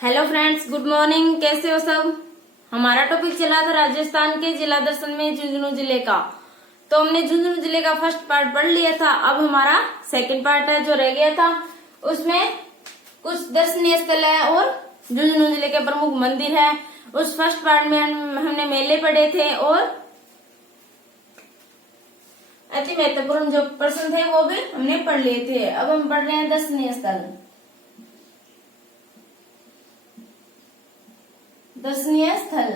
Hello friends, good morning. कैसे हो सब। हमारा टॉपिक चला था राजस्थान के जिला दर्शन में झुंझुनू जिले का। तो हमने झुंझुनू जिले का फर्स्ट पार्ट पढ़ लिया था। अब हमारा सेकंड पार्ट है जो रह गया था। उसमें कुछ दर्शनीय स्थल है और झुंझुनू जिले के प्रमुख मंदिर है। उस फर्स्ट पार्ट में हमने मेले पढ़े थे और अति महत्वपूर्ण जो प्रश्न थे वो भी हमने पढ़ लिए थे। अब हम पढ़ रहे हैं दर्शनीय स्थल। दर्शनीय स्थल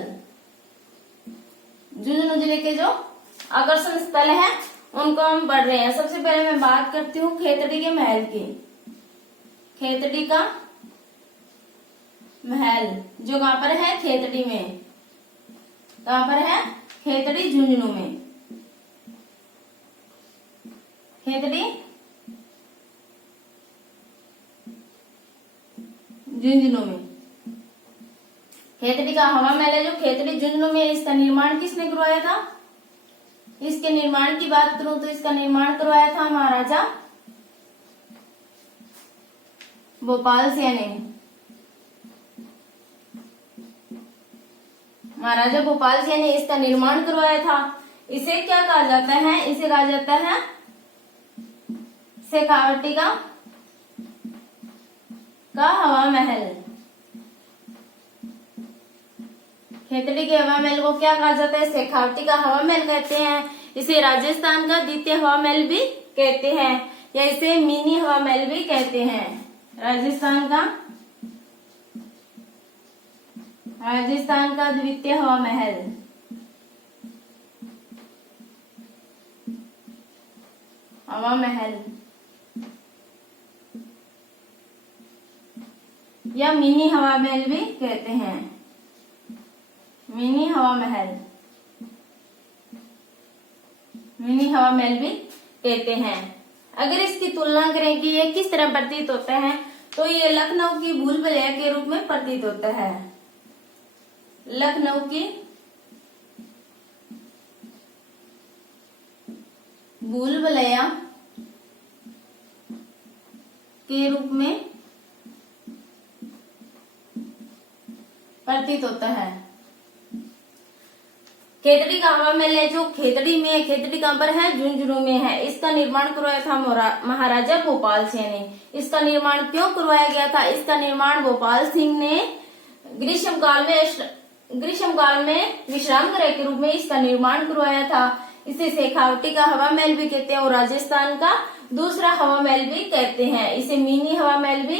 झुंझुनू जिले के जो आकर्षण स्थल है उनको हम पढ़ रहे हैं। सबसे पहले मैं बात करती हूँ खेतड़ी के महल की। खेतड़ी का महल जो कहां पर है, खेतड़ी में। कहां पर है, खेतड़ी झुंझुनू में। खेतड़ी झुंझुनू में खेतड़ी का हवा महल है जो खेतड़ी झुंझुनू में। इसका निर्माण किसने करवाया था। इसके निर्माण की बात करूं तो इसका निर्माण करवाया था महाराजा भोपाल सिंह ने। महाराजा भोपाल सिंह ने इसका निर्माण करवाया था। इसे क्या कहा जाता है, इसे कहा जाता है शेखावटी का हवा महल। खेतड़ी के हवा महल को क्या कहा जाता है, शेखावटी का हवा महल कहते हैं। इसे राजस्थान का द्वितीय हवा महल भी कहते हैं या इसे मिनी हवा महल भी कहते हैं। राजस्थान का द्वितीय हवा महल। हवा महल या मिनी हवा महल भी कहते हैं। मिनी हवा महल भी कहते हैं। अगर इसकी तुलना करें कि ये किस तरह प्रतीत होता है तो ये लखनऊ की भूल भुलैया के रूप में प्रतीत होता है। लखनऊ की भूल भुलैया के रूप में प्रतीत होता है। खेतड़ी का हवा महल है जो खेतड़ी में है। खेतड़ी कहां पर है, झुंझुनू में है। इसका निर्माण करवाया था महाराजा भोपाल सिंह ने। इसका निर्माण क्यों करवाया गया था, इसका निर्माण भोपाल सिंह ने ग्रीष्म काल में विश्राम गृह के रूप में इसका निर्माण करवाया था। इसे शेखावटी का हवा महल भी कहते हैं और राजस्थान का दूसरा हवा महल भी कहते हैं। इसे मिनी हवा महल भी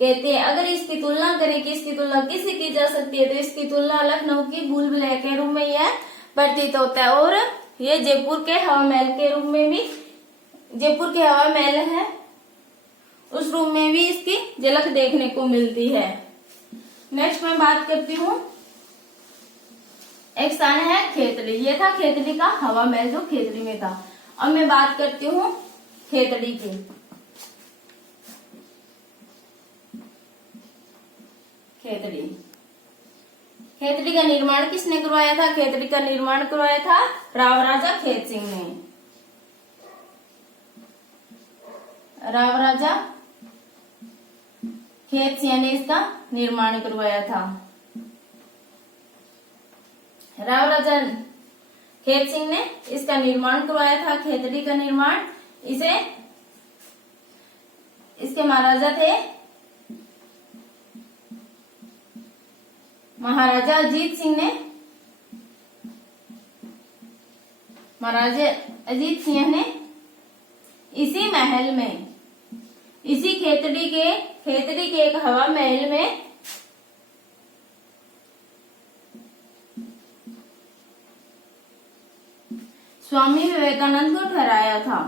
कहते हैं। अगर इसकी तुलना करें कि इसकी तुलना किससे की जा सकती है तो इसकी तुलना लखनऊ की भूल भुलैया के रूप में यह प्रतीत होता है। और ये जयपुर के हवा महल के रूप में भी, जयपुर के हवा महल है उस रूप में भी इसकी झलक देखने को मिलती है। नेक्स्ट मैं बात करती हूँ, एक स्थान है खेतड़ी। ये था खेतड़ी का हवा महल जो खेतड़ी में था। अब मैं बात करती हूँ खेतड़ी की। खेतड़ी का निर्माण किसने करवाया था, खेतड़ी का निर्माण करवाया था राव राजा खेत सिंह ने। राव राजा खेत सिंह ने इसका निर्माण करवाया था। राव राजा खेत सिंह ने इसका निर्माण करवाया था। खेतड़ी का निर्माण इसके महाराजा थे महाराजा अजीत सिंह ने। महाराजा अजीत सिंह ने इसी महल में, इसी खेतड़ी के एक हवा महल में स्वामी विवेकानंद को ठहराया था।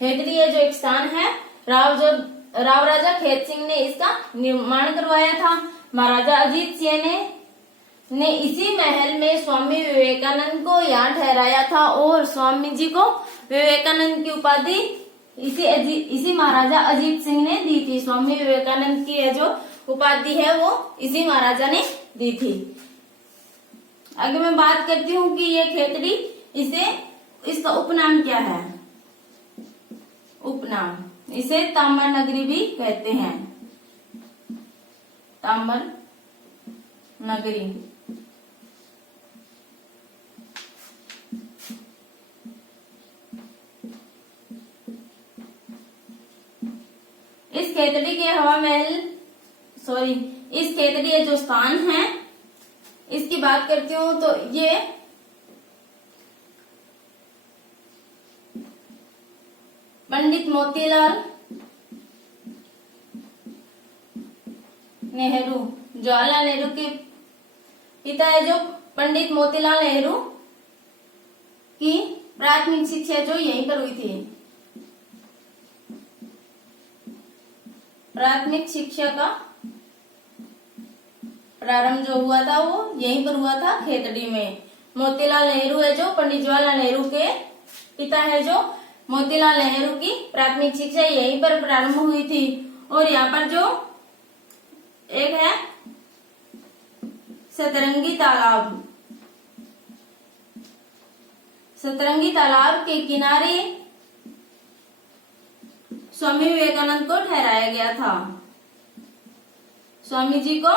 खेतड़ी जो एक स्थान है, राव राजा खेत सिंह ने इसका निर्माण करवाया था। महाराजा अजीत सिंह ने इसी महल में स्वामी विवेकानंद को यहाँ ठहराया था और स्वामी जी को विवेकानंद की उपाधि इसी महाराजा अजीत सिंह ने दी थी। स्वामी विवेकानंद की जो उपाधि है वो इसी महाराजा ने दी थी। आगे मैं बात करती हूँ कि ये खेतड़ी इसका उपनाम क्या है। उपनाम, इसे ताम्र नगरी भी कहते हैं। ताम्र नगरी। इस खेतड़ी के हवा महल इस खेतड़ी के जो स्थान है इसकी बात करती हूँ तो ये पंडित मोतीलाल नेहरू, जवाहरलाल नेहरू के पिता है जो पंडित मोतीलाल नेहरू की प्राथमिक शिक्षा जो यहीं पर हुई थी। प्राथमिक शिक्षा का प्रारंभ जो हुआ था वो यहीं पर हुआ था, खेतड़ी में। मोतीलाल नेहरू है जो पंडित जवाहरलाल नेहरू के पिता है जो मोतीलाल नेहरू की प्राथमिक शिक्षा यहीं पर प्रारंभ हुई थी। और यहाँ पर जो एक है सतरंगी तालाब, सतरंगी तालाब के किनारे स्वामी विवेकानंद को ठहराया गया था। स्वामी जी को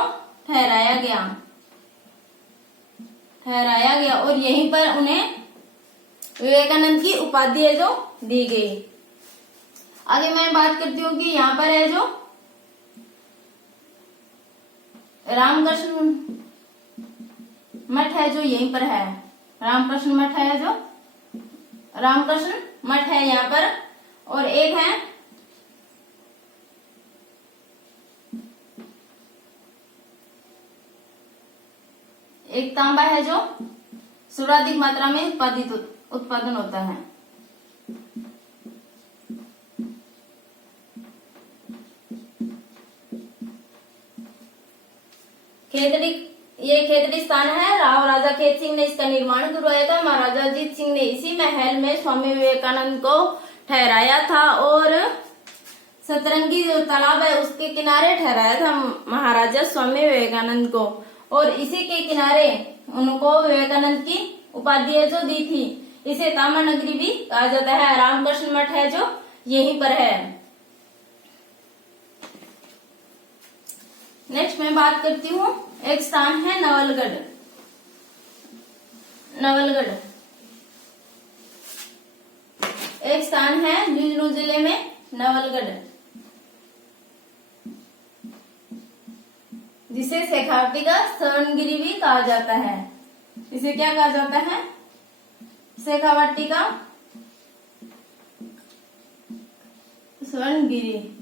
ठहराया गया और यहीं पर उन्हें विवेकानंद की उपाधि है जो दी गई। आगे मैं बात करती हूँ कि यहाँ पर है जो रामकृष्ण मठ है जो यहीं पर है। रामकृष्ण मठ है जो रामकृष्ण मठ है यहाँ पर। और एक है एक तांबा है जो सर्वाधिक मात्रा में उत्पादन होता है। ये खेतड़ी स्थान है। राजा खेत सिंह ने इसका निर्माण करवाया था। महाराजा अजीत सिंह ने इसी महल में स्वामी विवेकानंद को ठहराया था और सतरंगी जो तालाब है उसके किनारे ठहराया था महाराजा स्वामी विवेकानंद को। और इसी के किनारे उनको विवेकानंद की उपाधि जो दी थी। इसे ताम्र नगरी भी कहा जाता है। रामकृष्ण मठ है जो यहीं पर है। नेक्स्ट मैं बात करती हूँ, एक स्थान है नवलगढ़। एक स्थान है झुंझुनू जिले में नवलगढ़, जिसे शेखावटी का स्वर्णगिरी भी कहा जाता है। इसे क्या कहा जाता है? शेखावटी का स्वर्णगिरी।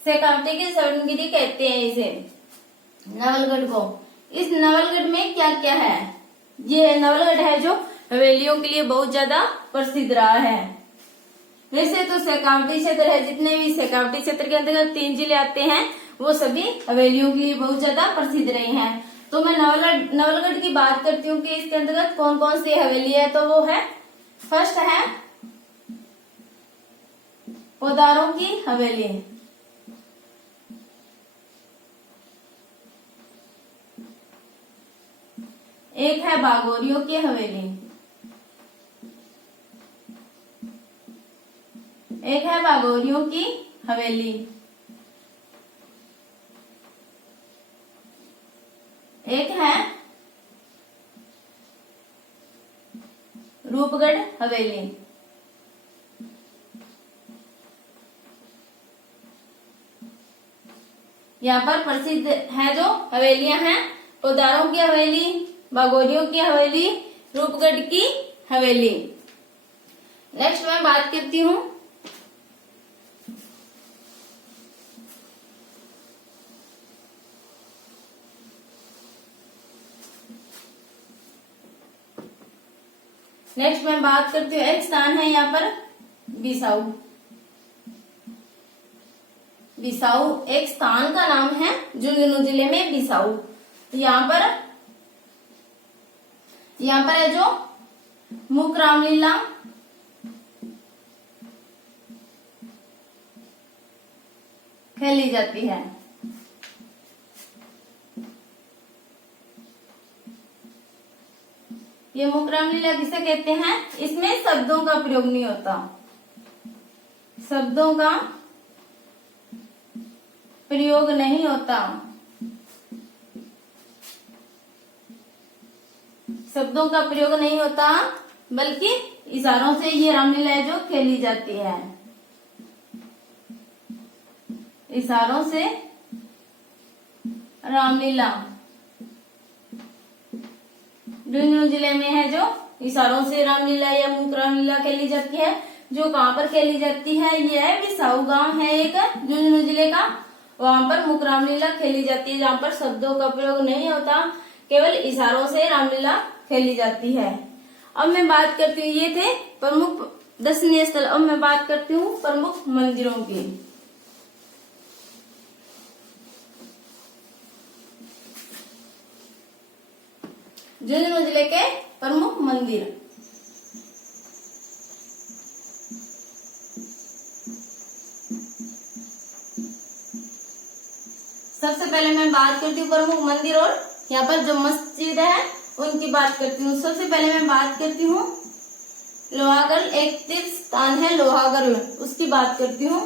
शेखावटी के स्वर्णगिरी कहते हैं इसे, नवलगढ़ को। इस नवलगढ़ में क्या क्या है? ये नवलगढ़ है जो हवेलियों के लिए बहुत ज्यादा प्रसिद्ध रहा है। वैसे तो शेखावटी क्षेत्र है, जितने भी शेखावटी क्षेत्र के अंतर्गत 3 जिले आते हैं वो सभी हवेलियों के लिए बहुत ज्यादा प्रसिद्ध रहे हैं। तो मैं नवलगढ़ की बात करती हूँ कि इसके अंतर्गत कौन कौन सी हवेली है। तो वो है, फर्स्ट है पोदारों की हवेली, एक है बागोरियों की हवेली, एक है बागोरियों की हवेली, एक है रूपगढ़ हवेली, यहाँ पर प्रसिद्ध है जो हवेलियां हैं, पोदारों की हवेली, बागोरियों की हवेली, रूपगढ़ की हवेली। नेक्स्ट मैं बात करती हूँ एक स्थान है यहाँ पर बिसाऊ। बिसाऊ एक स्थान का नाम है झुंझुनू जिले में बिसाऊ। यहाँ पर है जो मुक रामलीला खेली जाती है। ये मुख रामलीला किसे कहते हैं? इसमें शब्दों का प्रयोग नहीं होता, शब्दों का प्रयोग नहीं होता, शब्दों का प्रयोग नहीं होता, बल्कि इशारों से ये रामलीला है जो खेली जाती है, इशारों से रामलीला झुंझुनू जिले में है जो इशारों से रामलीला या मुख रामलीला खेली जाती है। जो कहाँ पर खेली जाती है? ये है बिसाऊ गांव है एक झुंझुनू जिले का, वहां पर मुख रामलीला खेली जाती है, जहाँ पर शब्दों का प्रयोग नहीं होता, केवल इशारों से रामलीला खेली जाती है। अब मैं बात करती हूँ, ये थे प्रमुख दर्शनीय स्थल। अब मैं बात करती हूँ प्रमुख मंदिरों की। झुंझुनू जिले के प्रमुख मंदिर। सबसे पहले मैं बात करती हूँ प्रमुख मंदिर और यहाँ पर जो मस्जिद है उनकी बात करती हूँ। सबसे पहले मैं बात करती हूँ लोहागढ़, एक तीर्थ स्थान है लोहागढ़, उसकी बात करती हूँ।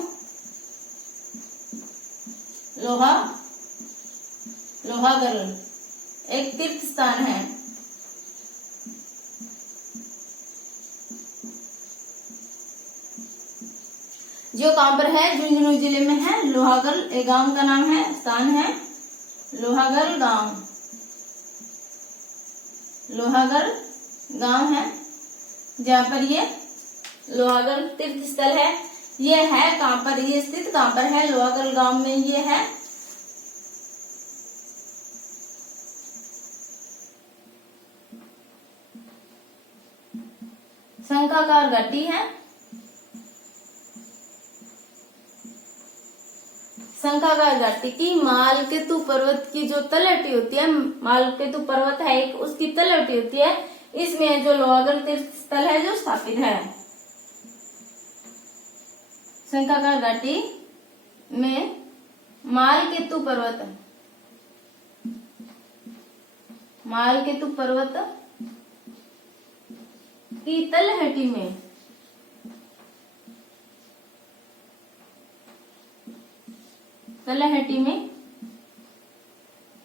लोहागढ़ एक तीर्थ स्थान है। जो कहाँ पर है? झुंझुनू जिले में है। लोहागढ़ एक गांव का नाम है, स्थान है लोहागढ़ गांव। लोहागढ़ गांव है जहाँ पर ये लोहागढ़ तीर्थ स्थल है। ये है कहाँ पर? ये स्थित कहाँ पर है? लोहागढ़ गांव में ये है। शंखाकार घाटी है। शंखाकार घाटी की मालकेतु पर्वत की जो तलहटी होती है, मालकेतु पर्वत है एक, उसकी तलहटी होती है, इसमें जो लोहागढ़ तीर्थ स्थल है जो स्थापित है। शंखाकार घाटी में मालकेतु पर्वत की तलहटी में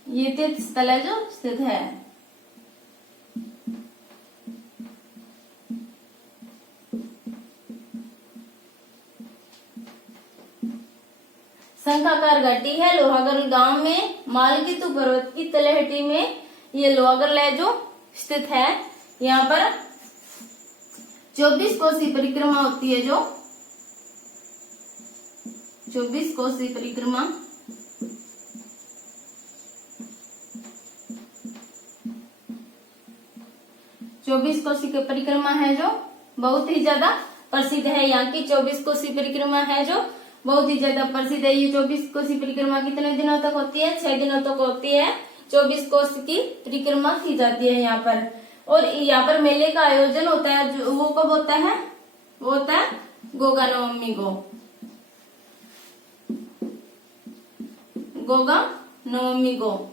ये तीर्थ स्थल है जो स्थित है। शंखाकार घाटी है लोहागढ़ गांव में, मालकेतु पर्वत की तलहटी में ये लोहागढ़ है जो स्थित है। यहाँ पर 24 कोसी परिक्रमा होती है, जो 24 कोसी परिक्रमा कोसी की परिक्रमा है जो बहुत ही ज्यादा प्रसिद्ध है। यहाँ की 24 कोसी परिक्रमा है जो बहुत ही ज्यादा प्रसिद्ध है। ये 24 कोसी परिक्रमा कितने दिनों तक होती है? 6 दिनों तक होती है। 24 कोस की परिक्रमा की जाती है यहाँ पर। और यहाँ पर मेले का आयोजन होता है, जो वो कब होता है? वो होता है गोगा नवमी को। गोगा नवमी को,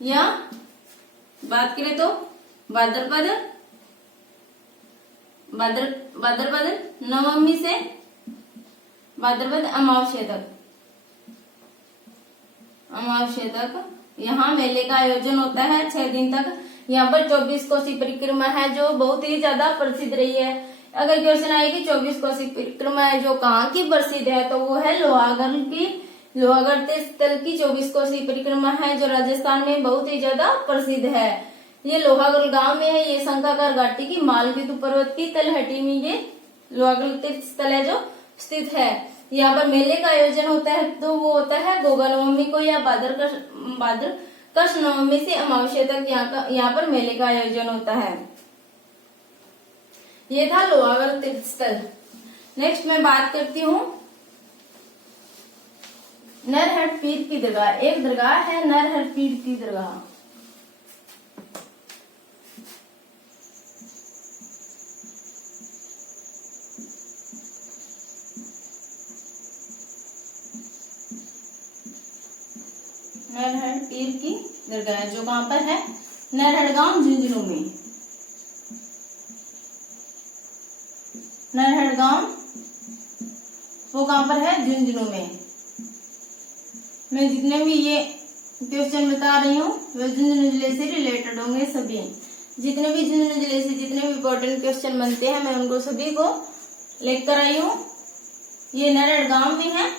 या बात करें तो भाद्रपद नवमी से भाद्रपद अमावस्या तक यहाँ मेले का आयोजन होता है 6 दिन तक। यहाँ पर 24 कोसी परिक्रमा है जो बहुत ही ज्यादा प्रसिद्ध रही है। अगर क्वेश्चन आए कि 24 कोसी परिक्रमा है जो कहाँ की प्रसिद्ध है, तो वो है लोहागढ़ की। लोहागढ़ तीर्थ स्थल की 24 कोसी परिक्रमा है जो राजस्थान में बहुत ही ज्यादा प्रसिद्ध है। ये लोहागढ़ गांव में है। ये शंखाकार घाटी की मालकेतु पर्वत की तलहटी में ये लोहागढ़ तीर्थ स्थल है जो स्थित है। यहाँ पर मेले का आयोजन होता है, तो वो होता है गोगा नवमी को या भाद्रकृष्ण नवमी से अमावस्या तक यहाँ पर मेले का आयोजन होता है। ये था लोहागढ़ तीर्थ स्थल। नेक्स्ट मैं बात करती हूँ नरहट पीर की दरगाह। एक दरगाह है नरहट पीर की दरगाह। नरहट पीर की दरगाह जो कहाँ पर है? नरहट गांव झुंझुनू में। गांव, वो कहाँ पर है? झुंझुनू में। मैं जितने भी ये क्वेश्चन बता रही हूँ वे झुंझुनू जिले से रिलेटेड होंगे सभी। जितने भी झुंझुनू जिले से जितने भी इम्पोर्टेंट क्वेश्चन बनते हैं मैं उनको सभी को लेकर आई हूँ। ये नरहड़ गांव में है,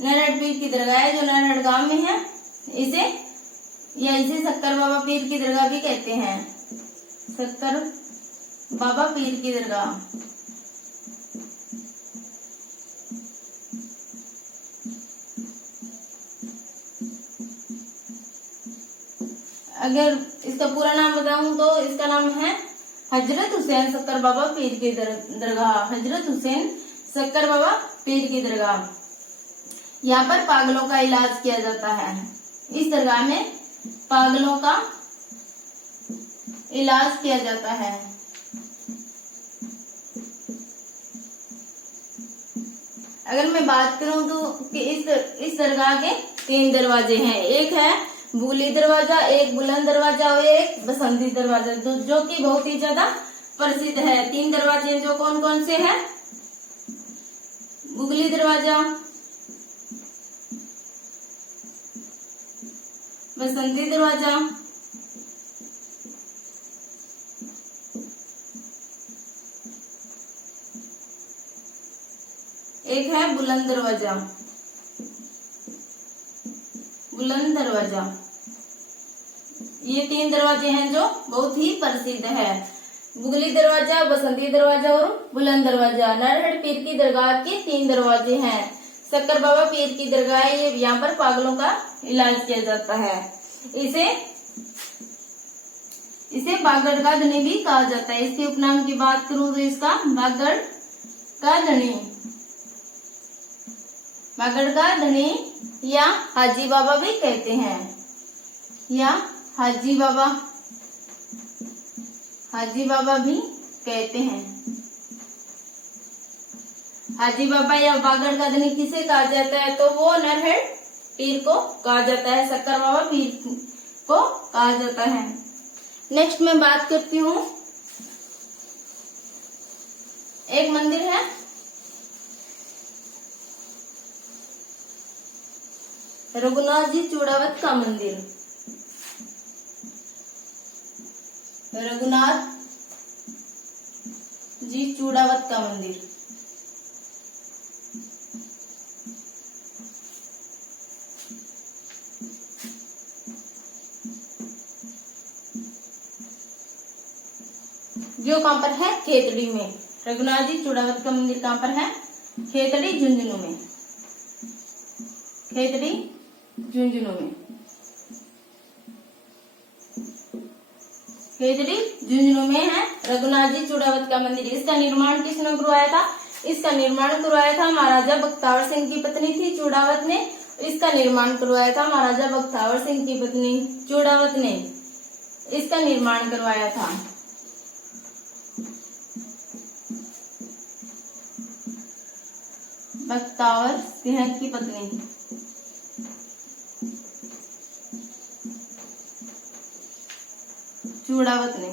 नरहड़ पीर की दरगाह है जो नरहड़ गांव में है। इसे शक्कर बाबा पीर की दरगाह भी कहते हैं, शक्कर बाबा पीर की दरगाह। अगर इसका पूरा नाम बताऊं तो इसका नाम है हजरत हुसैन शक्कर बाबा पीर की दरगाह, हजरत हुसैन शक्कर बाबा पीर की दरगाह। यहाँ पर पागलों का इलाज किया जाता है। इस दरगाह में पागलों का इलाज किया जाता है। अगर मैं बात करूं तो कि इस दरगाह के 3 दरवाजे हैं। एक है बुगली दरवाजा, एक बुलंद दरवाजा और एक बसंती दरवाजा, जो कि बहुत ही ज्यादा प्रसिद्ध है। 3 दरवाजे जो कौन कौन से हैं? बुगली दरवाजा, बसंती दरवाजा, एक है बुलंद दरवाजा, बुलंद दरवाजा। ये 3 दरवाजे हैं जो बहुत ही प्रसिद्ध है। बुगली दरवाजा, बसंती दरवाजा और बुलंद दरवाजा नरहड़ पीर की दरगाह के 3 दरवाजे हैं। शक्कर बाबा पीर की दरगाह, ये यहाँ पर पागलों का इलाज किया जाता है। इसे बागड़ का धनी भी कहा जाता है। इसके उपनाम की बात करूं तो इसका बागड़ का धनी, बागड़ का धनी या हाजी बाबा भी कहते हैं, या हाजी बाबा भी कहते हैं। हाजी बाबा या बागड़ का धनी किसे कहा जाता है? तो वो नरहड़ पीर को कहा जाता है, शक्कर बाबा पीर को कहा जाता है। नेक्स्ट मैं बात करती हूँ, एक मंदिर है रघुनाथ जी चूड़ावत का मंदिर, रघुनाथ जी चूड़ावत का मंदिर। जो कहाँ पर है? खेतड़ी में। रघुनाथ जी चूड़ावत का मंदिर कहाँ पर है? खेतड़ी झुंझुनू में, खेतड़ी झुंझुनू में, खेतड़ी झुंझुनू में है रघुनाथ जी चूड़ावत का मंदिर। इसका निर्माण किसने करवाया था? इसका निर्माण करवाया था महाराजा बख्तावर सिंह की पत्नी थी चूड़ावत ने। इसका निर्माण करवाया था महाराजा बख्तावर सिंह की पत्नी चूड़ावत ने, इसका निर्माण करवाया था। बख्तावर सिंह की पत्नी चूड़ावत ने,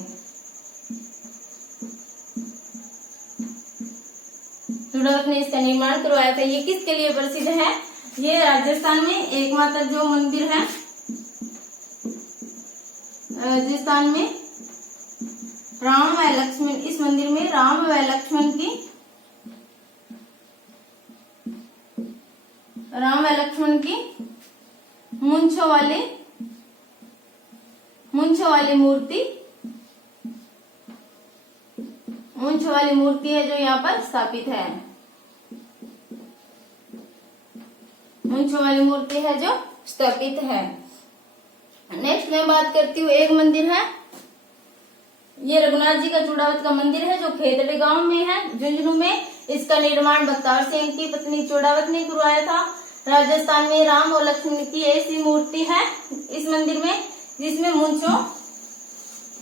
चूड़ावत ने इसका निर्माण करवाया था। ये किसके लिए प्रसिद्ध है? ये राजस्थान में एकमात्र जो मंदिर है, राजस्थान में राम व लक्ष्मण, इस मंदिर में राम व लक्ष्मण की मूंछों वाली मूर्ति है जो यहाँ पर स्थापित है। मूंछों वाली मूर्ति है जो स्थापित है। नेक्स्ट मैं बात करती हूँ, एक मंदिर है, ये रघुनाथ जी का चूड़ावत का मंदिर है जो खेतड़ी गांव में है झुंझुनू में। इसका निर्माण बख्तावर सिंह की पत्नी चूड़ावत ने करवाया था। राजस्थान में राम और लक्ष्मण की ऐसी मूर्ति है इस मंदिर में जिसमें मूंछों,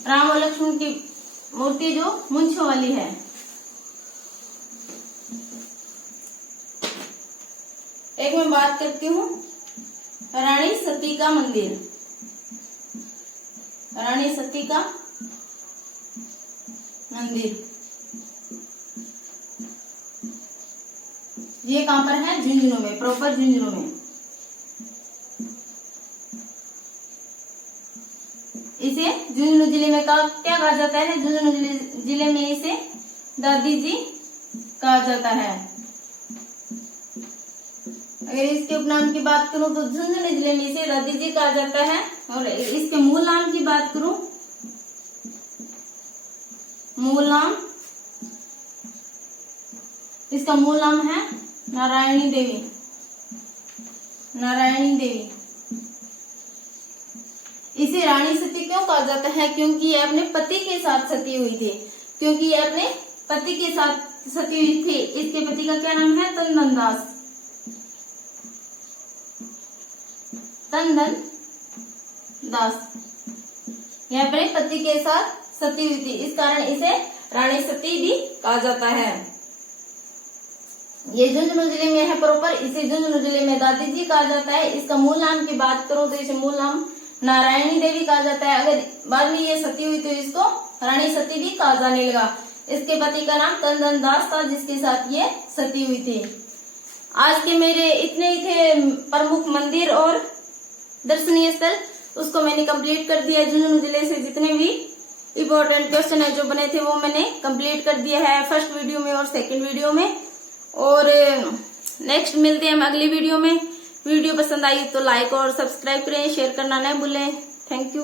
राम और लक्ष्मण की मूर्ति जो मूंछों वाली है। एक मैं बात करती हूँ रानी सती का मंदिर, रानी सती का मंदिर। ये कहाँ पर है? झुंझुनू में, प्रॉपर झुंझुनू में। इसे झुंझुनू जिले में क्या कहा जाता है? झुंझुनू जिले में इसे दादी जी कहा जाता है। अगर इसके उपनाम की बात करूं तो झुंझुनू जिले में इसे दादी जी कहा जाता है। और इसके मूल नाम की बात करूं, मूल नाम, इसका मूल नाम है नारायणी देवी। नारायणी देवी। इसे रानी सती क्यों कहा जाता है? क्योंकि ये अपने पति के साथ सती हुई थी। क्योंकि ये अपने पति के साथ सती हुई थी। इसके पति का क्या नाम है? तंदन दास। तंदन दास। यह अपने पति के साथ सती हुई थी, इस कारण इसे रानी सती भी कहा जाता है। ये झुंझुनू जिले में है प्रॉपर, इसे झुंझुनू जिले में दादी जी कहा जाता है। इसका मूल नाम की बात करो तो इसे मूल नाम नारायणी देवी कहा जाता है। अगर बाद में ये सती हुई तो इसको रानी सती भी कहा जाने लगा। इसके पति का नाम तंदन दास था, जिसके साथ ये सती हुई थी। आज के मेरे इतने ही थे प्रमुख मंदिर और दर्शनीय स्थल, उसको मैंने कंप्लीट कर दिया। झुंझुनू जिले से जितने भी इम्पोर्टेंट क्वेश्चन है जो बने थे वो मैंने कंप्लीट कर दिया है फर्स्ट वीडियो में और सेकंड वीडियो में। और नेक्स्ट मिलते हैं हम अगली वीडियो में। वीडियो पसंद आई तो लाइक और सब्सक्राइब करें, शेयर करना न भूलें। Thank you.